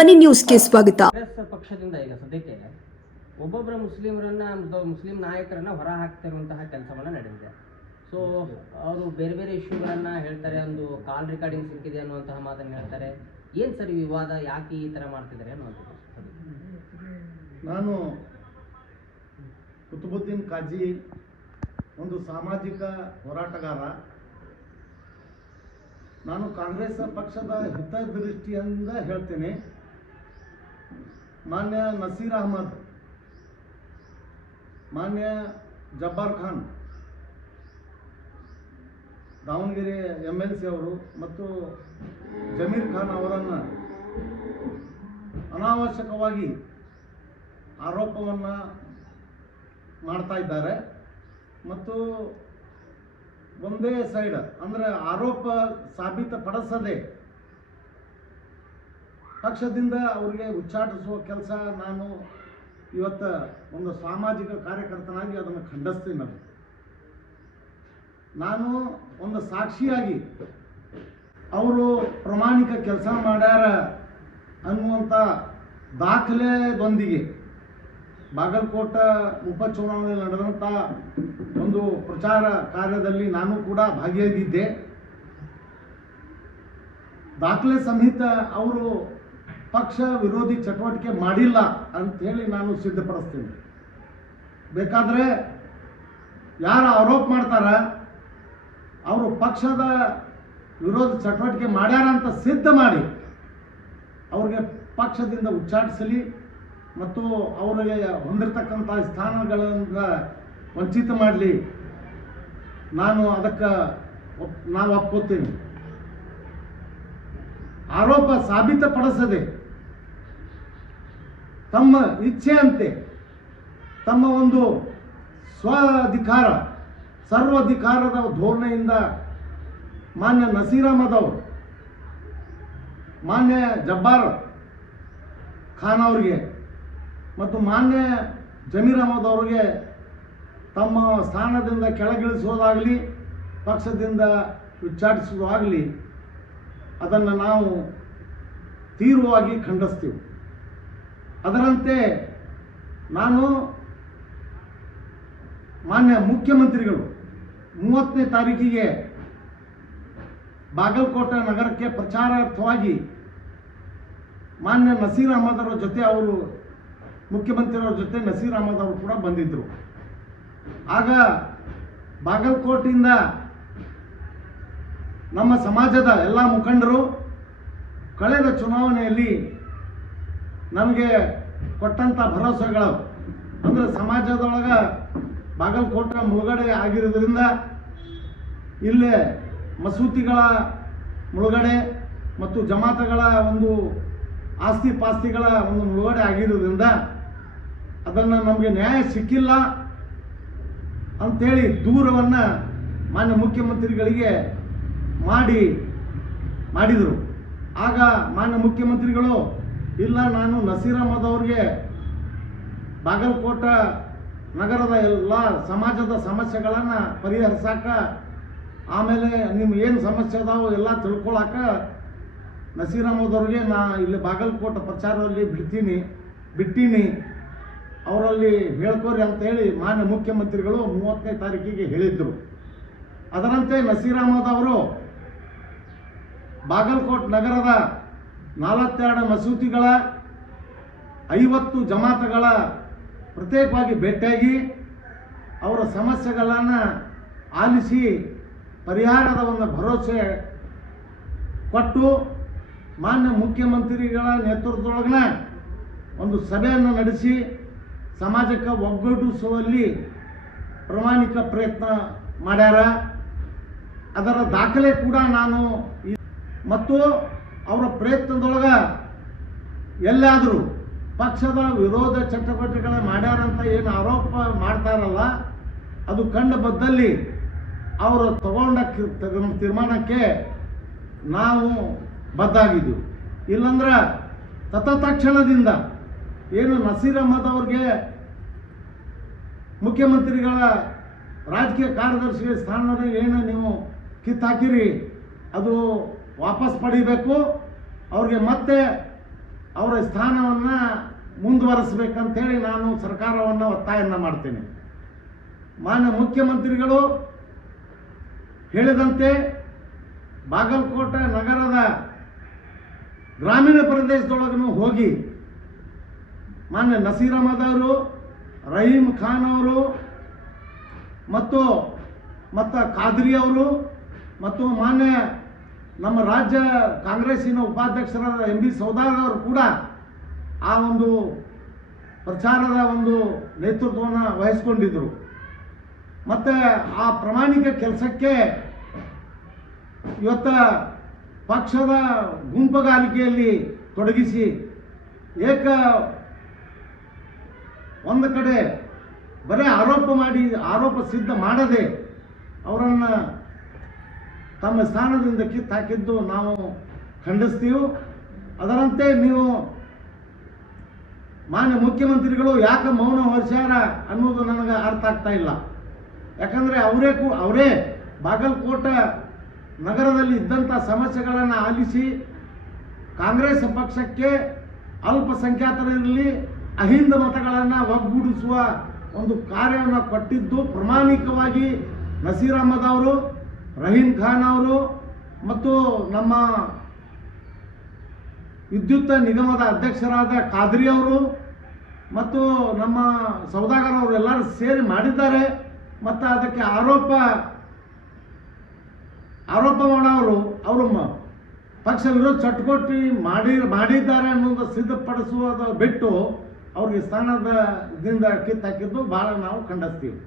ಧ್ವನಿ ನ್ಯೂಸ್ಗೆ ಸ್ವಾಗತ. ಕಾಂಗ್ರೆಸ್ ಪಕ್ಷದಿಂದ ಈಗ ಸದ್ಯಕ್ಕೆ ಒಬ್ಬೊಬ್ಬರ ಮುಸ್ಲಿಂ ನಾಯಕರನ್ನ ಹೊರ ಹಾಕ್ತಿರುವಂತಹ ಕೆಲಸವನ್ನ ನಡೆದಿದೆ. ಸೊ ಅವರು ಬೇರೆ ಬೇರೆ ಇಶ್ಯೂಗಳನ್ನ ಹೇಳ್ತಾರೆ, ಒಂದು ಕಾಲ್ ರೆಕಾರ್ಡಿಂಗ್ ಸಿಕ್ಕಿದೆ ಅನ್ನುವಂತಹ ಮಾತನ್ನು ಹೇಳ್ತಾರೆ. ಏನ್ ಸರಿ ವಿವಾದ, ಯಾಕೆ ಈ ತರ ಮಾಡ್ತಿದ್ದಾರೆ ಅನ್ನುವಂಥದ್ದು? ನಾನು ಕುತುಬುದ್ದೀನ್ ಕಾಜಿ, ಒಂದು ಸಾಮಾಜಿಕ ಹೋರಾಟಗಾರ. ನಾನು ಕಾಂಗ್ರೆಸ್ ಪಕ್ಷದ ಹಿತದೃಷ್ಟಿಯಿಂದ ಹೇಳ್ತೇನೆ. ಮಾನ್ಯ ನಸೀರ್ ಅಹಮದ್, ಮಾನ್ಯ ಜಬ್ಬಾರ್ ಖಾನ್, ದಾವಣಗೆರೆ MLC ಅವರು ಮತ್ತು ಜಮೀರ್ ಖಾನ್ ಅವರನ್ನು ಅನಾವಶ್ಯಕವಾಗಿ ಆರೋಪವನ್ನು ಮಾಡ್ತಾ ಇದ್ದಾರೆ. ಮತ್ತು ಒಂದೇ ಸೈಡ್ ಅಂದರೆ ಆರೋಪ ಸಾಬೀತುಪಡಿಸದೆ ಪಕ್ಷದಿಂದ ಅವರಿಗೆ ಉಚ್ಚಾಟಿಸುವ ಕೆಲಸ ನಾನು ಇವತ್ತು ಒಂದು ಸಾಮಾಜಿಕ ಕಾರ್ಯಕರ್ತನಾಗಿ ಅದನ್ನು ಖಂಡಿಸ್ತೀನಿ. ನಾನು ಒಂದು ಸಾಕ್ಷಿಯಾಗಿ ಅವರು ಪ್ರಾಮಾಣಿಕ ಕೆಲಸ ಮಾಡ್ಯಾರ ಅನ್ನುವಂಥ ದಾಖಲೆದೊಂದಿಗೆ ಬಾಗಲಕೋಟೆ ಉಪಚುನಾವಣೆಯಲ್ಲಿ ನಡೆದಂಥ ಒಂದು ಪ್ರಚಾರ ಕಾರ್ಯದಲ್ಲಿ ನಾನು ಕೂಡ ಭಾಗಿಯಾಗಿದ್ದೆ. ದಾಖಲೆ ಸಮೇತ ಅವರು ಪಕ್ಷ ವಿರೋಧಿ ಚಟುವಟಿಕೆ ಮಾಡಿಲ್ಲ ಅಂಥೇಳಿ ನಾನು ಸಿದ್ಧಪಡಿಸ್ತೀನಿ. ಬೇಕಾದರೆ ಯಾರು ಆರೋಪ ಮಾಡ್ತಾರ ಅವರು ಪಕ್ಷದ ವಿರೋಧ ಚಟುವಟಿಕೆ ಮಾಡ್ಯಾರ ಅಂತ ಸಿದ್ಧ ಮಾಡಿ ಅವ್ರಿಗೆ ಪಕ್ಷದಿಂದ ಉಚ್ಚಾಟಿಸಲಿ ಮತ್ತು ಅವರಿಗೆ ಹೊಂದಿರತಕ್ಕಂಥ ಸ್ಥಾನಗಳಿಂದ ವಂಚಿತ ಮಾಡಲಿ. ನಾವು ಒಪ್ಕೋತೀನಿ. ಆರೋಪ ಸಾಬೀತುಪಡಿಸದೆ ತಮ್ಮ ಇಚ್ಛೆಯಂತೆ ತಮ್ಮ ಒಂದು ಸ್ವಾಧಿಕಾರ ಸರ್ವಾಧಿಕಾರದ ಧೋರಣೆಯಿಂದ ಮಾನ್ಯ ನಸೀರ್ ಅಹಮದ್ ಅವರು, ಮಾನ್ಯ ಜಬ್ಬಾರ್ ಖಾನ್ ಅವರಿಗೆ ಮತ್ತು ಮಾನ್ಯ ಜಮೀರ್ ಅಹಮದ್ ಅವರಿಗೆ ತಮ್ಮ ಸ್ಥಾನದಿಂದ ಕೆಳಗಿಳಿಸುವುದಾಗಲಿ ಪಕ್ಷದಿಂದ ಉಚ್ಚಾಟಿಸುವುದಾಗಲಿ ಅದನ್ನು ನಾವು ತೀವ್ರವಾಗಿ ಖಂಡಿಸ್ತೀವಿ. ಅದರಂತೆ ನಾನು ಮಾನ್ಯ ಮುಖ್ಯಮಂತ್ರಿಗಳು 30ನೇ ತಾರೀಕಿಗೆ ಬಾಗಲಕೋಟೆ ನಗರಕ್ಕೆ ಪ್ರಚಾರಾರ್ಥವಾಗಿ ಮಾನ್ಯ ನಸೀರ್ ಅಹಮದ್ ಅವರ ಜೊತೆ ಅವರು ಮುಖ್ಯಮಂತ್ರಿಯವರ ಜೊತೆ ನಸೀರ್ ಅಹಮದ್ ಅವರು ಕೂಡ ಬಂದಿದ್ದರು. ಆಗ ಬಾಗಲಕೋಟೆಯಿಂದ ನಮ್ಮ ಸಮಾಜದ ಎಲ್ಲ ಮುಖಂಡರು ಕಳೆದ ಚುನಾವಣೆಯಲ್ಲಿ ನಮಗೆ ಕೊಟ್ಟಂಥ ಭರವಸೆಗಳು ಅಂದರೆ ಸಮಾಜದೊಳಗೆ ಬಾಗಲಕೋಟೆ ಮುಳುಗಡೆ ಆಗಿರೋದ್ರಿಂದ ಇಲ್ಲೇ ಮಸೂತಿಗಳ ಮುಳುಗಡೆ ಮತ್ತು ಜಮಾತಗಳ ಒಂದು ಆಸ್ತಿ ಪಾಸ್ತಿಗಳ ಒಂದು ಮುಳುಗಡೆ ಆಗಿರೋದ್ರಿಂದ ಅದನ್ನು ನಮಗೆ ನ್ಯಾಯ ಸಿಕ್ಕಿಲ್ಲ ಅಂಥೇಳಿ ದೂರವನ್ನು ಮಾನ್ಯ ಮುಖ್ಯಮಂತ್ರಿಗಳಿಗೆ ಮಾಡಿದರು. ಆಗ ಮಾನ್ಯ ಮುಖ್ಯಮಂತ್ರಿಗಳು ಇಲ್ಲ, ನಾನು ನಸೀರ್ ಅಹಮದ್ ಅವ್ರಿಗೆ ಬಾಗಲಕೋಟೆ ನಗರದ ಎಲ್ಲ ಸಮಾಜದ ಸಮಸ್ಯೆಗಳನ್ನು ಪರಿಹರಿಸಾಕ, ಆಮೇಲೆ ನಿಮ್ಮ ಏನು ಸಮಸ್ಯೆ ಅದಾವು ಎಲ್ಲ ತಿಳ್ಕೊಳಕ ನಸೀರ್ ಅಹಮದ್ ಅವ್ರಿಗೆ ನಾ ಇಲ್ಲಿ ಬಾಗಲಕೋಟೆ ಪ್ರಚಾರದಲ್ಲಿ ಬಿಟ್ಟೀನಿ, ಅವರಲ್ಲಿ ಹೇಳ್ಕೋರಿ ಅಂತೇಳಿ ಮಾನ್ಯ ಮುಖ್ಯಮಂತ್ರಿಗಳು 30ನೇ ತಾರೀಕಿಗೆ ಹೇಳಿದ್ರು. ಅದರಂತೆ ನಸೀರ್ ಅಹಮದ್ ಅವರು ಬಾಗಲಕೋಟೆ ನಗರದ 42 ಮಸೂತಿಗಳ 50 ಜಮಾತಗಳ ಪ್ರತ್ಯೇಕವಾಗಿ ಭೇಟಿಯಾಗಿ ಅವರ ಸಮಸ್ಯೆಗಳನ್ನು ಆಲಿಸಿ ಪರಿಹಾರದ ಒಂದು ಭರವಸೆ ಕೊಟ್ಟು ಮಾನ್ಯ ಮುಖ್ಯಮಂತ್ರಿಗಳ ನೇತೃತ್ವದೊಳಗಿನ ಒಂದು ಸಭೆಯನ್ನು ನಡೆಸಿ ಸಮಾಜಕ್ಕೆ ಒಗ್ಗೂಡಿಸುವಲ್ಲಿ ಪ್ರಾಮಾಣಿಕ ಪ್ರಯತ್ನ ಮಾಡ್ಯಾರ. ಅದರ ದಾಖಲೆ ಕೂಡ ನಾನು ಮತ್ತು ಅವರ ಪ್ರಯತ್ನದೊಳಗೆ ಎಲ್ಲಾದರೂ ಪಕ್ಷದ ವಿರೋಧ ಚಟುವಟಿಕೆಗಳ ಮಾಡ್ಯಾರಂತ ಏನು ಆರೋಪ ಮಾಡ್ತಾರಲ್ಲ ಅದು ಕಂಡು ಬಂದಲ್ಲಿ ಅವರು ತಗೊಂಡ ತೀರ್ಮಾನಕ್ಕೆ ನಾವು ಬದ್ಧಾಗಿದ್ದೀವಿ. ಇಲ್ಲಂದ್ರೆ ತತ್ಕ್ಷಣದಿಂದ ಏನು ನಸೀರ್ ಅಹಮದ್ ಅವ್ರಿಗೆ ಮುಖ್ಯಮಂತ್ರಿಗಳ ರಾಜಕೀಯ ಕಾರ್ಯದರ್ಶಿ ಸ್ಥಾನದಲ್ಲಿ ಏನು ನೀವು ಕಿತ್ತಾಕಿರಿ ಅದು ವಾಪಸ್ ಪಡಿಬೇಕು. ಅವ್ರಿಗೆ ಮತ್ತೆ ಅವರ ಸ್ಥಾನವನ್ನು ಮುಂದುವರಿಸಬೇಕಂತೇಳಿ ನಾನು ಸರ್ಕಾರವನ್ನು ಒತ್ತಾಯವನ್ನು ಮಾಡ್ತೇನೆ. ಮಾನ್ಯ ಮುಖ್ಯಮಂತ್ರಿಗಳು ಹೇಳಿದಂತೆ ಬಾಗಲಕೋಟೆ ನಗರದ ಗ್ರಾಮೀಣ ಪ್ರದೇಶದೊಳಗೂ ಹೋಗಿ ಮಾನ್ಯ ನಸೀರ್ ಅಹಮದ್ ಅವರು, ರಹೀಂ ಖಾನ್ ಅವರು ಮತ್ತು ಖಾದ್ರಿ ಅವರು ಮತ್ತು ಮಾನ್ಯ ನಮ್ಮ ರಾಜ್ಯ ಕಾಂಗ್ರೆಸ್ಸಿನ ಉಪಾಧ್ಯಕ್ಷರಾದ ಎಂ ಬಿ ಸೌದಾರ್ ಅವರು ಕೂಡ ಆ ಒಂದು ಪ್ರಚಾರದ ಒಂದು ನೇತೃತ್ವವನ್ನು ವಹಿಸಿಕೊಂಡಿದ್ದರು. ಮತ್ತು ಆ ಪ್ರಾಮಾಣಿಕ ಕೆಲಸಕ್ಕೆ ಇವತ್ತು ಪಕ್ಷದ ಗುಂಪುಗಾರಿಕೆಯಲ್ಲಿ ತೊಡಗಿಸಿ ಒಂದು ಕಡೆ ಬರೀ ಆರೋಪ ಸಿದ್ಧ ಮಾಡದೆ ಅವರನ್ನು ತಮ್ಮ ಸ್ಥಾನದಿಂದ ಕಿತ್ತಾಕಿದ್ದು ನಾವು ಖಂಡಿಸ್ತೀವಿ. ಅದರಂತೆ ನೀವು ಮಾನ್ಯ ಮುಖ್ಯಮಂತ್ರಿಗಳು ಯಾಕೆ ಮೌನ ವಹಿಸ್ಯಾರ ಅನ್ನೋದು ನನಗೆ ಅರ್ಥ ಆಗ್ತಾ ಇಲ್ಲ. ಯಾಕಂದರೆ ಅವರೇ ಬಾಗಲಕೋಟೆ ನಗರದಲ್ಲಿ ಇದ್ದಂಥ ಸಮಸ್ಯೆಗಳನ್ನು ಆಲಿಸಿ ಕಾಂಗ್ರೆಸ್ ಪಕ್ಷಕ್ಕೆ ಅಲ್ಪಸಂಖ್ಯಾತರಲ್ಲಿ ಅಹಿಂದ ಮತಗಳನ್ನು ಒಗ್ಗೂಡಿಸುವ ಒಂದು ಕಾರ್ಯವನ್ನು ಕೊಟ್ಟಿದ್ದು ಪ್ರಾಮಾಣಿಕವಾಗಿ ನಸೀರ್ ಅಹಮದ್ ಅವರು, ರಹೀಂ ಖಾನ್ ಅವರು ಮತ್ತು ನಮ್ಮ ವಿದ್ಯುತ್ ನಿಗಮದ ಅಧ್ಯಕ್ಷರಾದ ಖಾದ್ರಿ ಅವರು ಮತ್ತು ನಮ್ಮ ಸೌದಾಗರ್ ಅವರು ಎಲ್ಲರೂ ಸೇರಿ ಮಾಡಿದ್ದಾರೆ. ಮತ್ತು ಅದಕ್ಕೆ ಆರೋಪ ಮಾಡೋರು ಅವರು ಪಕ್ಷ ವಿರೋಧ ಚಟುವಟಿಕೆ ಮಾಡಿದ್ದಾರೆ ಅನ್ನೋದು ಸಿದ್ಧಪಡಿಸುವುದು ಬಿಟ್ಟು ಅವ್ರಿಗೆ ಸ್ಥಾನದಿಂದ ಕಿತ್ತಾಕಿದ್ದು ಭಾಳ ನಾವು ಖಂಡಿಸ್ತೀವಿ.